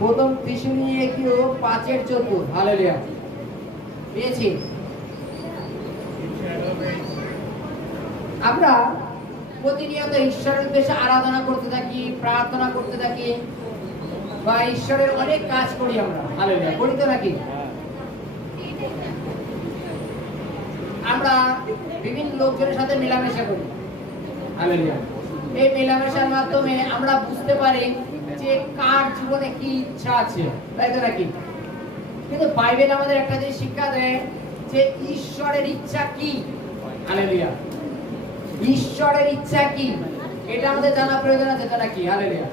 প্রথম ত্রিশুলিয়ে কেউ 5-14 হালেলুয়া পেয়েছি। আমরা প্রতিনিয়ত ঈশ্বরের উদ্দেশ্যে আরাধনা করতে থাকি, প্রার্থনা করতে থাকি, বা ঈশ্বরের অনেক কাজ করি আমরা। হালেলুয়া করি তো নাকি? আমরা বিভিন্ন লোকজনের সাথে মেলামেশা করি। হালেলুয়া এই মেলামেশার মাধ্যমে আমরা বুঝতে পারি যে কার জীবনে কি ইচ্ছা আছে, তাই তো নাকি? কিন্তু বাইবেল আমাদের একটা জিনিস শিক্ষা দেয় যে ঈশ্বরের ইচ্ছা কি। হালেলুয়া ঈশ্বরের ইচ্ছা কি এটা আমাদের জানা প্রয়োজন আছে, তো নাকি? হালেলুয়া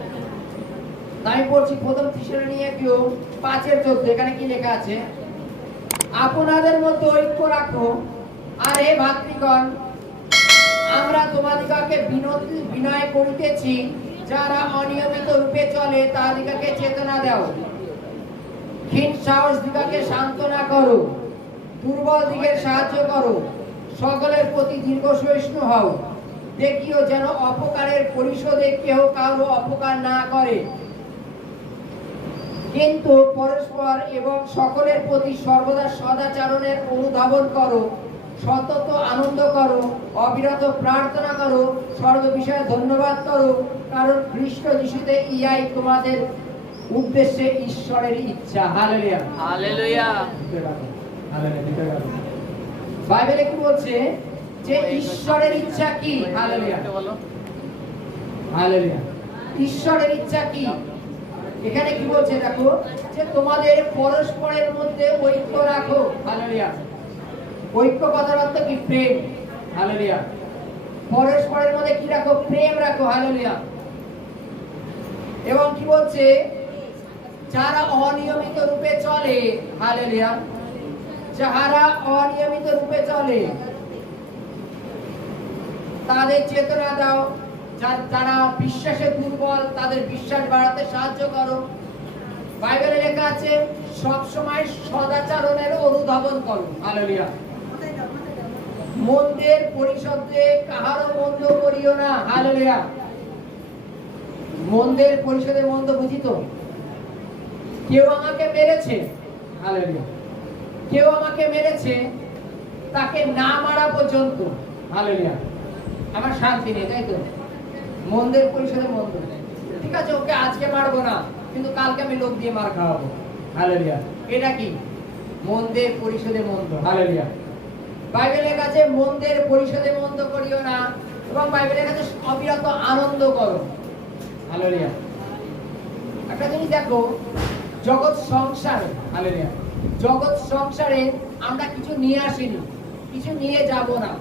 আমি পড়ছি প্রথম থিসলনিকে 5:14। এখানে কি লেখা আছে? আপনাদের মধ্যে ঐক্য রাখো, আর হে ভাতৃগণ, আমরা তোমাদিগকে বিনয় করিতেছি, যারা অনিয়মিত রূপে চলে তাদিগকে চেতনা দাও, ক্ষীণ সাহস দিগকে সান্ত্বনা করো, দুর্বল দিগের সাহায্য করো, সকলের প্রতি দীর্ঘ সহিষ্ণু হও, দেখিও যেন অপকারের পরিশোধে কেউ কারো অপকার না করে, কিন্তু পরস্পর এবং সকলের প্রতি সর্বদা সদাচরণের অনুধাবন করো, সতত আনন্দ করো, অবিরত প্রার্থনা করো, সর্ব বিষয়ে ধন্যবাদ করো, কারণ খ্রিস্ট যিশুতে ইহাই তোমাদের উদ্দেশ্যে ঈশ্বরের ইচ্ছা। Hallelujah hallelujah. বাইবেলে কি বলছে যে ঈশ্বরের ইচ্ছা কি? হালেলুয়া হালেলুয়া ঈশ্বরের ইচ্ছা কি? এখানে কি বলছে দেখো, যে তোমাদের পরস্পরের মধ্যে ঐক্য রাখো। হালেলুয়া ঐক্য কথার অর্থ কি? প্রেম। হালেলুয়া পরস্পরের মধ্যে কি রাখো? প্রেম রাখো। হালেলুয়া এবং কি বলছে? যারা অনিয়মিত রূপে চলে, হালেলুয়া যারা অনিয়মিত রূপে চলে তাদের চেতনা দাও, যারা বিশ্বাসে দুর্বল তাদের বিশ্বাস বাড়াতে সাহায্য করো। বাইবেলে লেখা আছে সব সময় সদাচরণের অনুধাবন করো। হালেলুয়া মন্দের পরিশোধে কাহারও মন্দ করিও না। হালেলুয়া মন্দের পরিশোধে মন্দ বুঝি তো? কেউ আমাকে মেরেছে, হালেলুয়া কেউ আমাকে মেরেছে, তাকে না মারা পর্যন্ত, হালেলুয়া আমার শান্তি নেই, তাই তো? মন্দের পরিশোধে মন্দ, ঠিক আছে ওকে আজকে মারবো না, কিন্তু কালকে আমি লোক দিয়ে মার খাওয়াবো। হালেলুয়া এটা কি? মন্দের পরিশোধে মন্দ। হালেলুয়া বাইবেলের কাছে মন্দের পরিশোধে মন্দ করিও না, এবং বাইবেলের কাছে অবিরত আনন্দ করো। হালেলুয়া একটা জিনিস দেখো, জগৎ সংসারে, হালেলুয়া জগৎ সংসারে আমরা কিছু নিয়ে আসিনি, কিছু নিয়ে যাব না,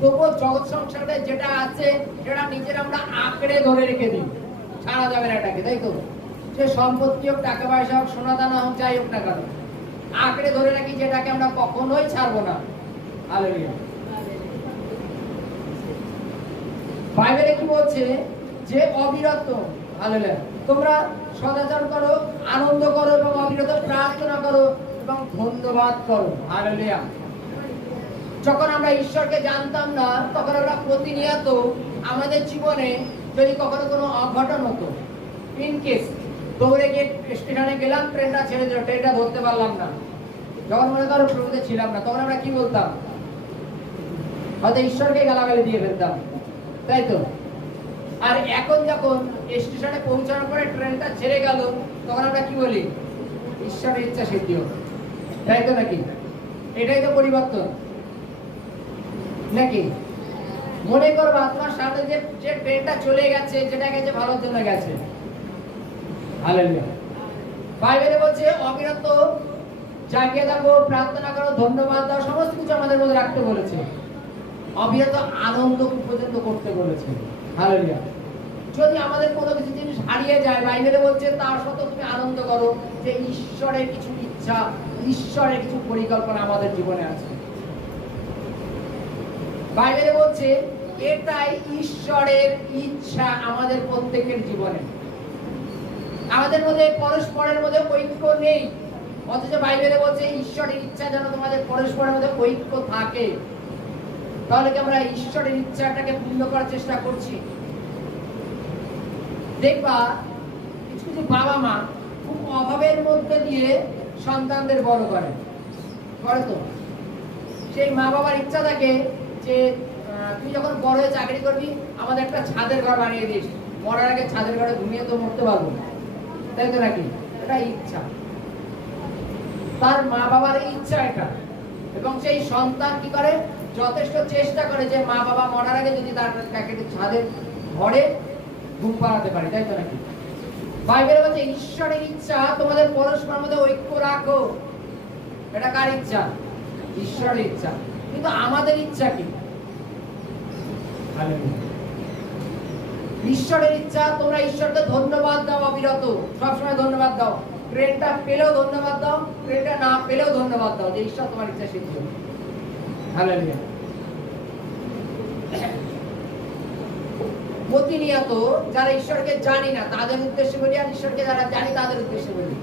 তবুও জগৎ সংসারে যেটা আছে সেটা নিজের আমরা আঁকড়ে ধরে রেখে দিই, ছাড়া যাবে না এটাকে, তাই তো? সে সম্পত্তি হোক, টাকা পয়সা হোক, সোনা দানা হোক, যাই হোক না কেন, আঁকড়ে ধরে রাখি, যেটাকে আমরা কখনোই ছাড়বো না। হালেলুয়া বাইবেলে কি বলছে? যে অবিরত, হালেলুয়া তোমরা সদাচরণ করো, আনন্দ করো, এবং অবিরত প্রার্থনা করো, এবং ধন্যবাদ করো। হালেলুয়া যখন আমরা ঈশ্বরকে জানতাম না, তখন আমরা প্রতিনিয়ত আমাদের জীবনে যদি কখনো কোনো অঘটন হতো, ইন কেস দৌড়ে গিয়ে স্টেশনে গেলাম, ট্রেনটা ছেড়ে দিল, ট্রেনটা ধরতে পারলাম না, যখন মনে করো প্রভুতে ছিলাম না, তখন আমরা কি বলতাম? হয়তো ঈশ্বরকে গালাগালি দিয়ে ফেলতাম, তাই তো? আর এখন যখন স্টেশনে পৌঁছানোর পরে ট্রেনটা ছেড়ে গেল, তখন আমরা কি বলি? ঈশ্বরের ইচ্ছা সিদ্ধি হোক, তাই তো নাকি? এটাই তো পরিবর্তন নাকি? মনে করবো আপনার সামনে যে ট্রেনটা চলে গেছে, যেটা গেছে ভালোর জন্য গেছে। হালেলুয়া বাইবেলে বলছে অবিরত জাগিয়ে থাকো, প্রার্থনা করো, ধন্যবাদ দাও, সমস্ত কিছু আমাদের মধ্যে রাখতে বলেছে, অবিরত আনন্দ পর্যন্ত করতে বলেছে। হালেলুয়া যদি আমাদের কোনো কিছু জিনিস হারিয়ে যায়, বাইবেলে বলছে তার সত্ত্বেও তুমি আনন্দ করো, যে ঈশ্বরের কিছু ইচ্ছা, ঈশ্বরের কিছু পরিকল্পনা আমাদের জীবনে আছে। বাইবেলে বলছে এটাই ঈশ্বরের ইচ্ছা আমাদের প্রত্যেকের জীবনে। আমাদের মধ্যে পরস্পরের মধ্যে ঐক্য নেই, অথচ বাইবেলে বলছে ঈশ্বরের ইচ্ছা যেন তোমাদের পরস্পরের মধ্যে ঐক্য থাকে। তাহলে কি আমরা ঈশ্বরের ইচ্ছাটাকে পূর্ণ করার চেষ্টা করছি? দেখবা কিছু কিছু বাবা মা খুব অভাবের মধ্যে দিয়ে সন্তানদের বড় করে তো। সেই মা বাবার ইচ্ছা থাকে যে তুই যখন বড় হয়ে চাকরি করবি আমাদের একটা ছাদের ঘর বানিয়ে দিস, মরার আগে ছাদের ঘরে ঘুমিয়ে তো মরতে পারবো, তাই তো নাকি? এটা ইচ্ছা, তার মা বাবার ইচ্ছা এটা। এবং সেই সন্তান কি করে, যথেষ্ট চেষ্টা করে যে মা বাবা মরার আগে যদি তাকে ছাদের ঘরে ঘুম পাড়াতে পারি, তাই তো নাকি? বাইবেল বলছে ঈশ্বরের ইচ্ছা তোমাদের পরস্পরের মধ্যে ঐক্য রাখো। এটা কার ইচ্ছা? ঈশ্বরের ইচ্ছা। কিন্তু আমাদের ইচ্ছা কি? ঈশ্বরের ইচ্ছা তোমরা ঈশ্বরকে ধন্যবাদ দাও অবিরত, সবসময় ধন্যবাদ দাও। ট্রেনটা পেলেও ধন্যবাদ দাও, ট্রেনটা না পেলেও ধন্যবাদ দাও যে ঈশ্বর তোমার ইচ্ছা সিদ্ধ। হালেলুয়া। প্রতিনিয়ত যারা ঈশ্বরকে জানি না তাদের উদ্দেশ্যে বলি, আর ঈশ্বরকে যারা জানি তাদের উদ্দেশ্যে বলি।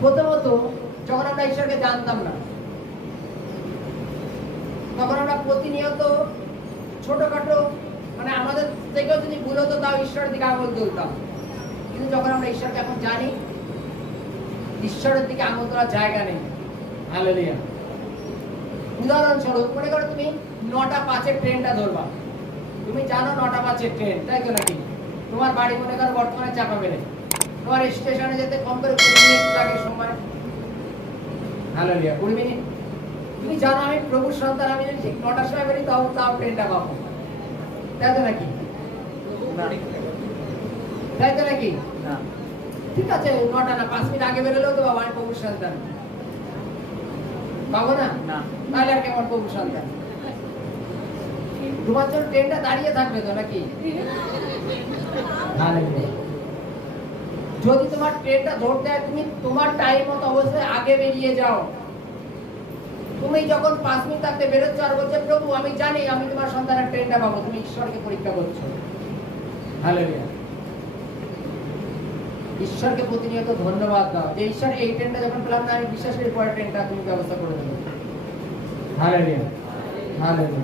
প্রথমত যখন আমরা ঈশ্বরকে জানতাম না তখন আমরা প্রতিনিয়ত ছোটখাটো মানে আমাদের থেকেও যদি ভুল হতো তাও ঈশ্বরের দিকে আঙুল তুলতাম। কিন্তু যখন আমরা ঈশ্বরকে এখন জানি, ঈশ্বরের দিকে আঙুল তোলার জায়গা নেই। হালেলুয়া। উদাহরণস্বরূপ মনে করো তুমি 9টা 5-এর ট্রেনটা ধরবা, তুমি জানো 9টা 5-এর ট্রেন, তাই তো নাকি? তোমার বাড়ি মনে করো বর্তমানে চাপা বেড়ে, তোমার স্টেশনে যেতে কম করে 20 মিনিট লাগে সময়। হালেলুয়া। 20 মিনিট। তুমি জানো আমি প্রভুর সন্তান, আমি যদি ঠিক 9টার সময় বেরি তাও ট্রেনটা পাবো, তাই তো নাকি? তাই তো নাকি? ঠিক আছে 9টা না 5 মিনিট আগে বেরোলেও তো বাবা আমি প্রভুর সন্তান পাবো না? তাহলে আর কেমন প্রভুর সন্তান? তোমার জন্য ট্রেনটা দাঁড়িয়ে থাকবে তো নাকি? যদি তোমার ট্রেনটা ধরতে হয় তুমি তোমার টাইম মতো অবস্থায় আগে বেরিয়ে যাও। তুমি যখন 5 মিনিট থাকতে বেরোচ্ছ আর বলছে প্রভু আমি জানি আমি তোমার সন্তানের ট্রেনটা পাবো, তুমি ঈশ্বরকে পরীক্ষা করছো। হালেলুয়া। ঈশ্বরকে প্রতিনিয়ত ধন্যবাদ দাও যে ঈশ্বর এই ট্রেনটা যখন পেলাম না আমি বিশ্বাস করি পরের ট্রেনটা তুমি ব্যবস্থা করে দেবে। হালেলুয়া। হালেলুয়া।